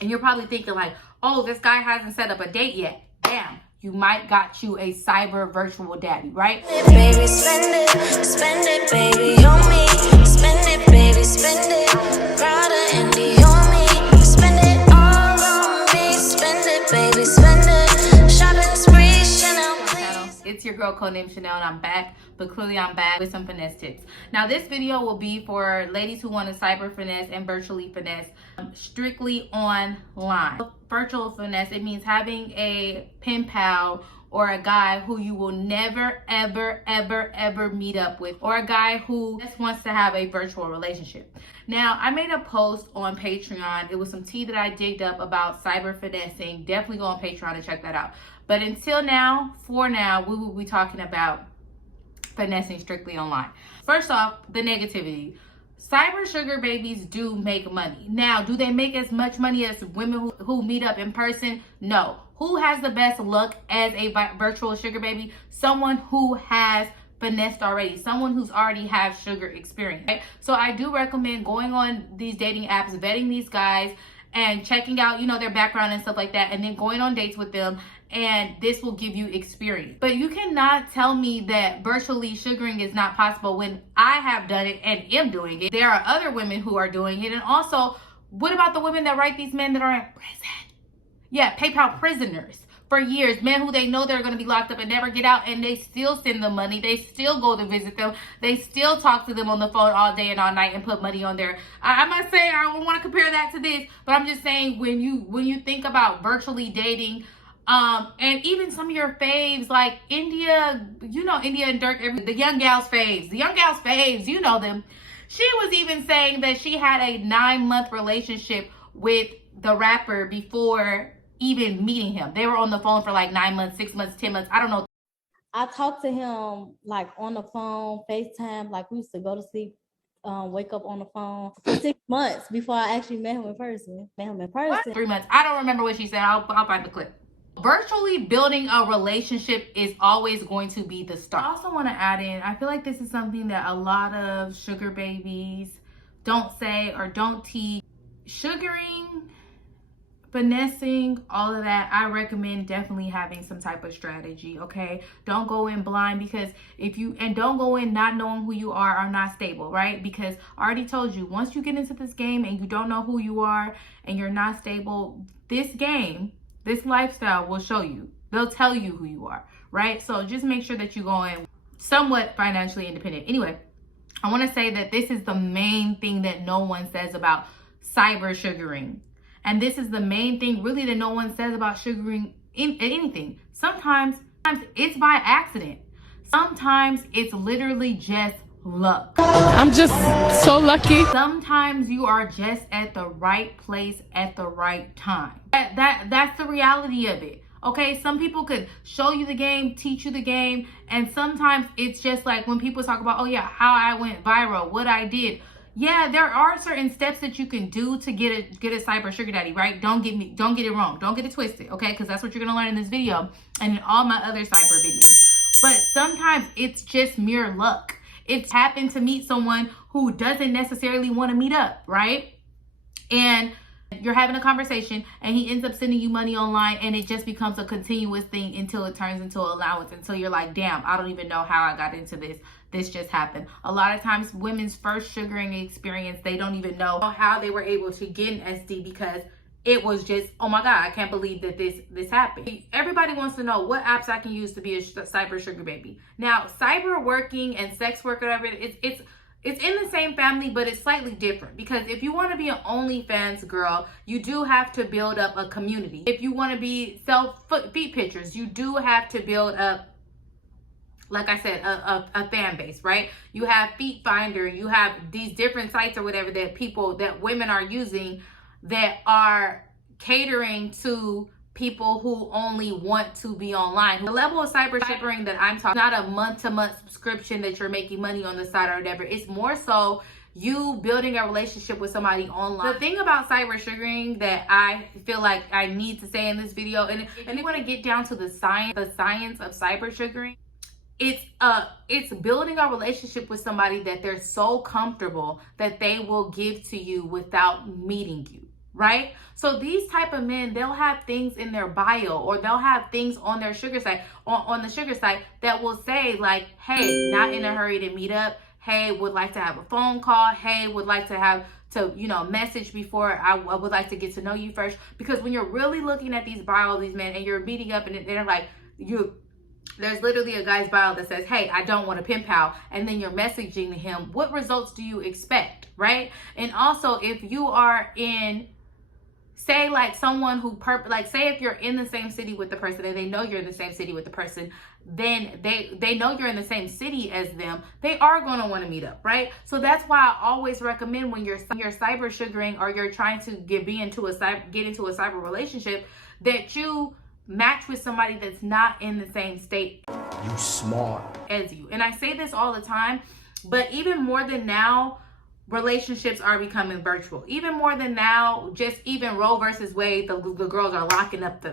And you're probably thinking like, oh, this guy hasn't set up a date yet. Damn, you might got you a cyber virtual daddy, right? Baby, spend it, baby, on me. Spend it, baby, spend it. Prada and on me. Spend it all on me. Spend it, baby, spend it. Shopping spree, Chanel. It's your girl codenamed Chanel, and I'm back, but clearly I'm back with some finesse tips. Now this video will be for ladies who want to cyber finesse and virtually finesse strictly online. Virtual finesse, it means having a pen pal or a guy who you will never ever meet up with, or a guy who just wants to have a virtual relationship. Now I made a post on Patreon. It was some tea that I digged up about cyber finessing. Definitely go on Patreon and check that out. But until now, for now, we will be talking about finessing strictly online. First off, the negativity. Cyber sugar babies do make money. Now, do they make as much money as women who meet up in person? No. Who has the best luck as a virtual sugar baby? Someone who has finessed already. Someone who's already had sugar experience. Right? So I do recommend going on these dating apps, vetting these guys, and checking out, their background and stuff like that, and then going on dates with them, and this will give you experience. But you cannot tell me that virtually sugaring is not possible when I have done it and am doing it. There are other women who are doing it. And also, what about the women that write these men that are in prison? Yeah, PayPal prisoners for years, men who they know they're going to be locked up and never get out, and they still send them money. They still go to visit them. They still talk to them on the phone all day and all night and put money on there. I'm not saying I don't want to compare that to this, but I'm just saying when you think about virtually dating, and even some of your faves like India, India and Dirk, the young gals faves, you know them. She was even saying that she had a 9-month relationship with the rapper before even meeting him. They were on the phone for like 9 months, 6 months, 10 months. I don't know. I talked to him like on the phone, FaceTime, like we used to go to sleep, wake up on the phone for 6 months before I actually met him in person. What? 3 months. I don't remember what she said. I'll find the clip. Virtually building a relationship is always going to be the start. I also want to add in, I feel like this is something that a lot of sugar babies don't say or don't teach. Sugaring, finessing, all of that, I recommend definitely having some type of strategy. Okay, don't go in blind, because don't go in not knowing who you are or not stable, right? Because I already told you, once you get into this game and you don't know who you are and you're not stable, this lifestyle will show you. They'll tell you who you are, right? So just make sure that you go in somewhat financially independent. Anyway, I want to say that this is the main thing that no one says about cyber sugaring. And this is the main thing really that no one says about sugaring anything. Sometimes it's by accident. Sometimes it's literally just luck. I'm just so lucky. Sometimes you are just at the right place at the right time. That's the reality of it. Okay, some people could show you the game, teach you the game, and sometimes it's just like when people talk about, oh yeah, how I went viral, what I did. Yeah, there are certain steps that you can do to get a cyber sugar daddy, right? Don't get it wrong. Don't get it twisted, okay? Because that's what you're gonna learn in this video and in all my other cyber videos. But sometimes it's just mere luck. It's happened to meet someone who doesn't necessarily want to meet up, right? And you're having a conversation and he ends up sending you money online, and it just becomes a continuous thing until it turns into an allowance, until you're like, damn, I don't even know how I got into this. This just happened. A lot of times women's first sugaring experience, they don't even know how they were able to get an SD, because it was just, oh my God, I can't believe that this happened. Everybody wants to know what apps I can use to be a cyber sugar baby. Now, cyber working and sex work, whatever, it's in the same family, but it's slightly different, because if you want to be an OnlyFans girl, you do have to build up a community. If you want to be feet pictures, you do have to build up, like I said, a fan base, right? You have Feet Finder, you have these different sites or whatever that women are using that are catering to people who only want to be online. The level of cyber sugaring that I'm talking, not a month-to-month subscription that you're making money on the side or whatever. It's more so you building a relationship with somebody online. The thing about cyber sugaring that I feel like I need to say in this video, and you want to get down to the science of cyber sugaring, it's building a relationship with somebody that they're so comfortable that they will give to you without meeting you. right? So these type of men, they'll have things in their bio, or they'll have things on their sugar site, on the sugar site, that will say like, hey, not in a hurry to meet up. Hey, would like to have a phone call. Hey, would like to have to, message before I would like to get to know you first. Because when you're really looking at these bios of these men and you're meeting up and they're like, there's literally a guy's bio that says, hey, I don't want a pen pal, and then you're messaging him, what results do you expect, right? And also, if you are in, say like someone who, say if you're in the same city with the person and they know you're in the same city with the person, then they know you're in the same city as them, they are going to want to meet up, right? So that's why I always recommend when you're cyber sugaring, or you're trying to get into a cyber relationship, that you match with somebody that's not in the same state You smart. as you. And I say this all the time, but even more than now, relationships are becoming virtual. Even more than now, just even Roe versus Wade, the girls are locking up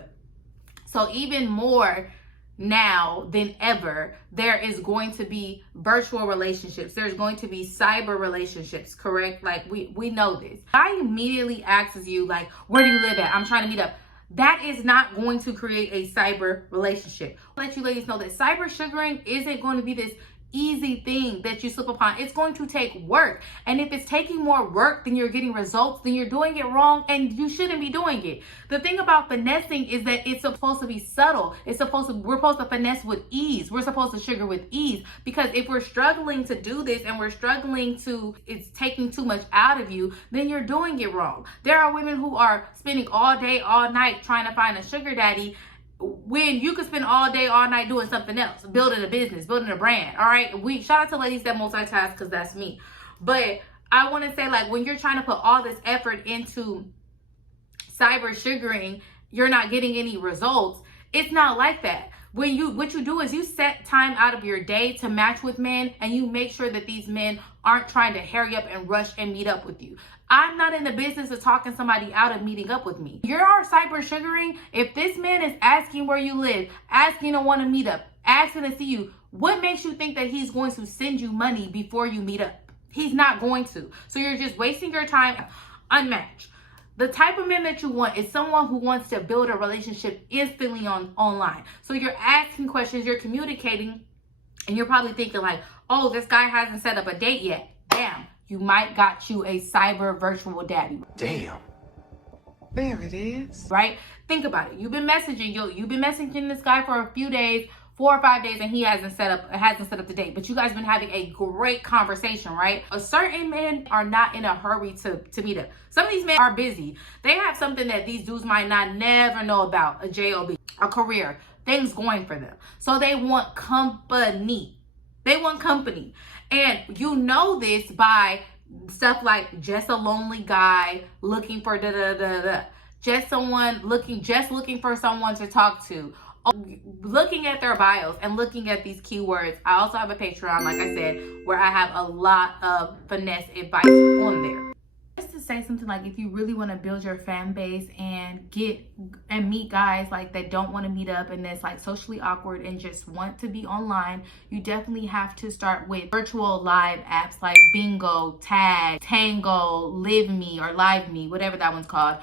so even more now than ever, there is going to be virtual relationships. There's going to be cyber relationships, correct? Like we know this. I immediately asks you like, where do you live at? I'm trying to meet up. That is not going to create a cyber relationship. I'll let you ladies know that cyber sugaring isn't going to be this easy thing that you slip upon. It's going to take work. And if it's taking more work than you're getting results, then you're doing it wrong and you shouldn't be doing it. The thing about finessing is that it's supposed to be subtle. We're supposed to finesse with ease. We're supposed to sugar with ease. Because if we're struggling to do this and it's taking too much out of you, then you're doing it wrong. There are women who are spending all day, all night trying to find a sugar daddy, when you could spend all day, all night doing something else, building a business, building a brand. All right. Shout out to ladies that multitask, because that's me. But I want to say, like, when you're trying to put all this effort into cyber sugaring, you're not getting any results. It's not like that. What you do is you set time out of your day to match with men, and you make sure that these men aren't trying to hurry up and rush and meet up with you. I'm not in the business of talking somebody out of meeting up with me. You're cyber sugaring. If this man is asking where you live, asking to want to meet up, asking to see you, what makes you think that he's going to send you money before you meet up? He's not going to. So you're just wasting your time. Unmatched. The type of man that you want is someone who wants to build a relationship instantly online. So you're asking questions, you're communicating, and you're probably thinking like, oh, this guy hasn't set up a date yet. Damn, you might got you a cyber virtual daddy. Damn. There it is. Right? Think about it. You've been messaging this guy for a few days, 4 or 5 days, and he hasn't set up the date. But you guys been having a great conversation, right? A certain men are not in a hurry to meet up. Some of these men are busy. They have something that these dudes might not never know about, a job, a career, things going for them. So they want company. And you know this by stuff like just a lonely guy looking for just looking for someone to talk to. Looking at their bios and looking at these keywords. I also have a Patreon, like I said, where I have a lot of finesse advice on there. Just to say something like, if you really want to build your fan base and meet guys like that don't want to meet up and that's like socially awkward and just want to be online, you definitely have to start with virtual live apps like Bingo, Tag, Tango, Live Me, or Live Me, whatever that one's called.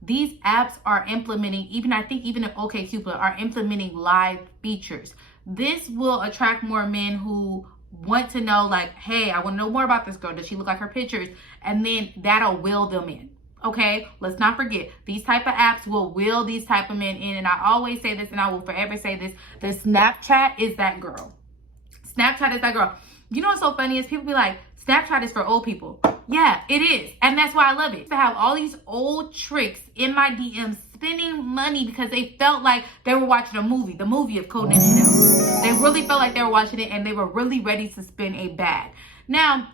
These apps are implementing, even if OkCupid are implementing live features. This will attract more men who want to know, like, hey, I want to know more about this girl. Does she look like her pictures? And then that'll will them in. Okay, let's not forget, these type of apps will will these type of men in. And I always say this, and I will forever say this: the Snapchat is that girl. Snapchat is that girl. You know what's so funny is people be like, Snapchat is for old people. Yeah, it is. And that's why I love it. To have all these old tricks in my DMs spending money because they felt like they were watching the movie of Code Ninja Chanel. They really felt like they were watching it and they were really ready to spend a bag. Now,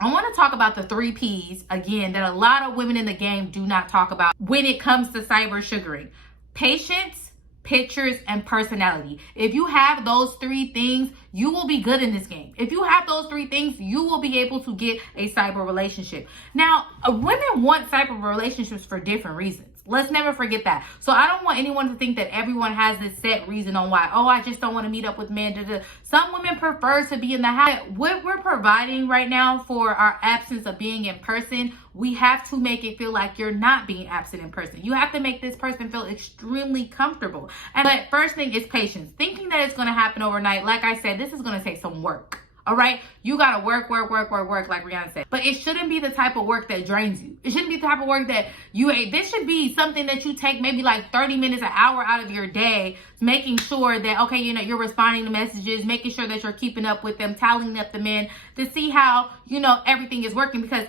I want to talk about the 3 Ps again that a lot of women in the game do not talk about when it comes to cyber sugaring. Patience, pictures, and personality. If you have those 3 things, you will be good in this game. If you have those 3 things, you will be able to get a cyber relationship. Now, women want cyber relationships for different reasons. Let's never forget that. So I don't want anyone to think that everyone has this set reason on why, oh, I just don't want to meet up with men. Some women prefer to be in the house. What we're providing right now for our absence of being in person, we have to make it feel like you're not being absent in person. You have to make this person feel extremely comfortable. But first thing is patience. Thinking that it's going to happen overnight, like I said, this is going to take some work. All right, you gotta work, like Rihanna said. But it shouldn't be the type of work that drains you. It shouldn't be the type of work that you hate. This should be something that you take maybe like 30 minutes, an hour out of your day, making sure that, okay, you know, you're responding to messages, making sure that you're keeping up with them, tallying up the men to see how, you know, everything is working. Because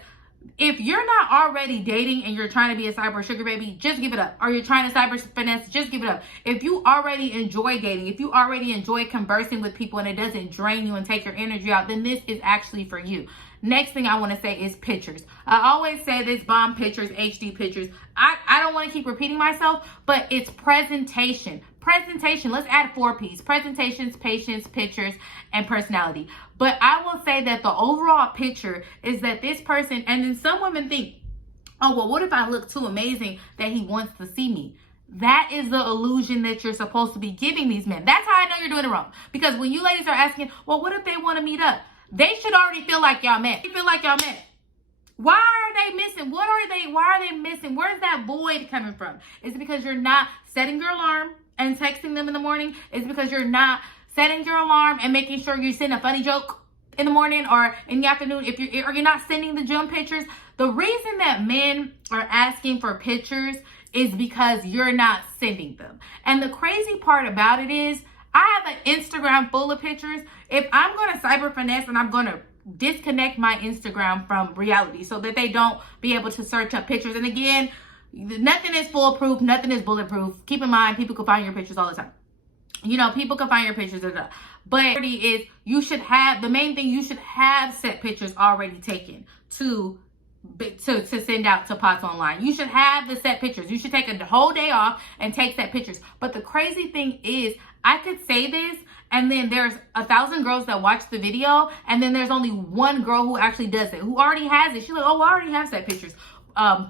if you're not already dating and you're trying to be a cyber sugar baby, just give it up. Or you're trying to cyber finesse, just give it up. If you already enjoy dating, if you already enjoy conversing with people and it doesn't drain you and take your energy out, then this is actually for you. Next thing I want to say is pictures. I always say this: bomb pictures, HD pictures. I don't want to keep repeating myself, but it's presentation. Presentation. Let's add 4 P's: presentations, patience, pictures, and personality. But I will say that the overall picture is that this person, and then some women think, oh, well, what if I look too amazing that he wants to see me? That is the illusion that you're supposed to be giving these men. That's how I know you're doing it wrong. Because when you ladies are asking, well, what if they want to meet up? They should already feel like y'all met. They feel like y'all met. Why are they missing? Why are they missing? Where's that void coming from? Is it because you're not setting your alarm and texting them in the morning? Is it because you're not setting your alarm and making sure you send a funny joke in the morning or in the afternoon? Or you're not sending the gym pictures? The reason that men are asking for pictures is because you're not sending them. And the crazy part about it is, I have an Instagram full of pictures. If I'm going to cyber finesse and I'm going to disconnect my Instagram from reality so that they don't be able to search up pictures. And again, nothing is foolproof, nothing is bulletproof. Keep in mind, people can find your pictures all the time. You know, people can find your pictures. But is you should have, the main thing, you should have set pictures already taken to send out to pots online. You should have the set pictures. You should take a whole day off and take set pictures. But the crazy thing is, I could say this, and then there's 1,000 girls that watch the video, and then there's only one girl who actually does it, who already has it. She's like, oh, I already have set pictures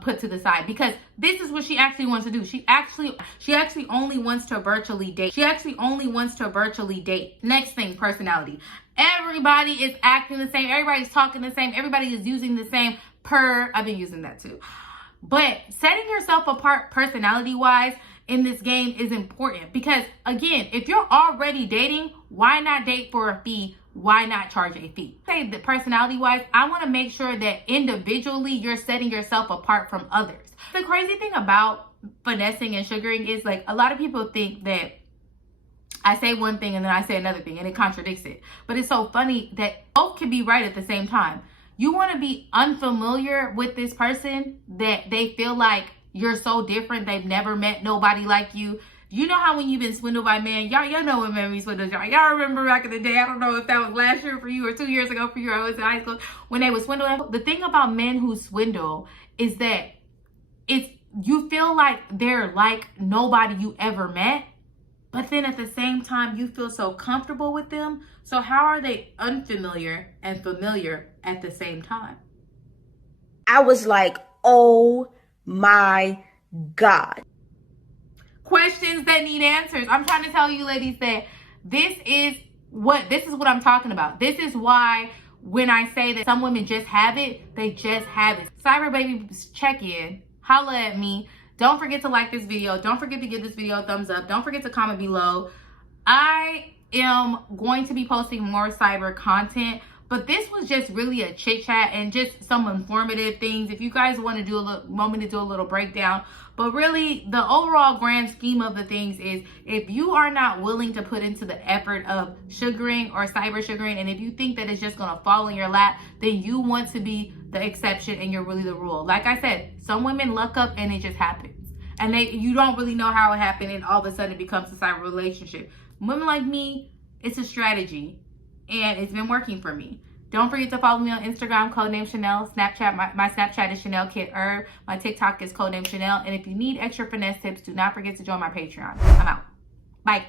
put to the side, because this is what she actually wants to do. She actually only wants to virtually date. She actually only wants to virtually date. Next thing, personality. Everybody is acting the same. Everybody's talking the same. Everybody is using the same I've been using that too. But setting yourself apart personality-wise in this game is important, because again, if you're already dating, why not date for a fee? Why not charge a fee? Say that personality-wise, I want to make sure that individually you're setting yourself apart from others. The crazy thing about finessing and sugaring is, like, a lot of people think that I say one thing and then I say another thing and it contradicts it. But it's so funny that both can be right at the same time. You want to be unfamiliar with this person, that they feel like you're so different, they've never met nobody like you. You know how when you've been swindled by men, y'all know when men be swindled. Y'all remember back in the day, I don't know if that was last year for you or 2 years ago for you, I was in high school, when they were swindled. The thing about men who swindle is that you feel like they're like nobody you ever met, but then at the same time, you feel so comfortable with them. So how are they unfamiliar and familiar at the same time? I was like, oh my God. Questions that need answers. I'm trying to tell you ladies that this is what I'm talking about. This is why when I say that some women just have it, they just have it. Cyber babies, check in, holla at me. Don't forget to like this video. Don't forget to give this video a thumbs up. Don't forget to comment below. I am going to be posting more cyber content, but this was just really a chit chat and just some informative things. If you guys want me to do a little breakdown, but really the overall grand scheme of the things is, if you are not willing to put into the effort of sugaring or cyber sugaring, and if you think that it's just gonna fall in your lap, then you want to be the exception and you're really the rule. Like I said, some women luck up and it just happens, and you don't really know how it happened, and all of a sudden it becomes a cyber relationship. Women like me, it's a strategy, and it's been working for me. Don't forget to follow me on Instagram, codename Chanel. Snapchat, my Snapchat is Chanel Kid Herb. My TikTok is codename Chanel. And if you need extra finesse tips, do not forget to join my Patreon. I'm out. Bye.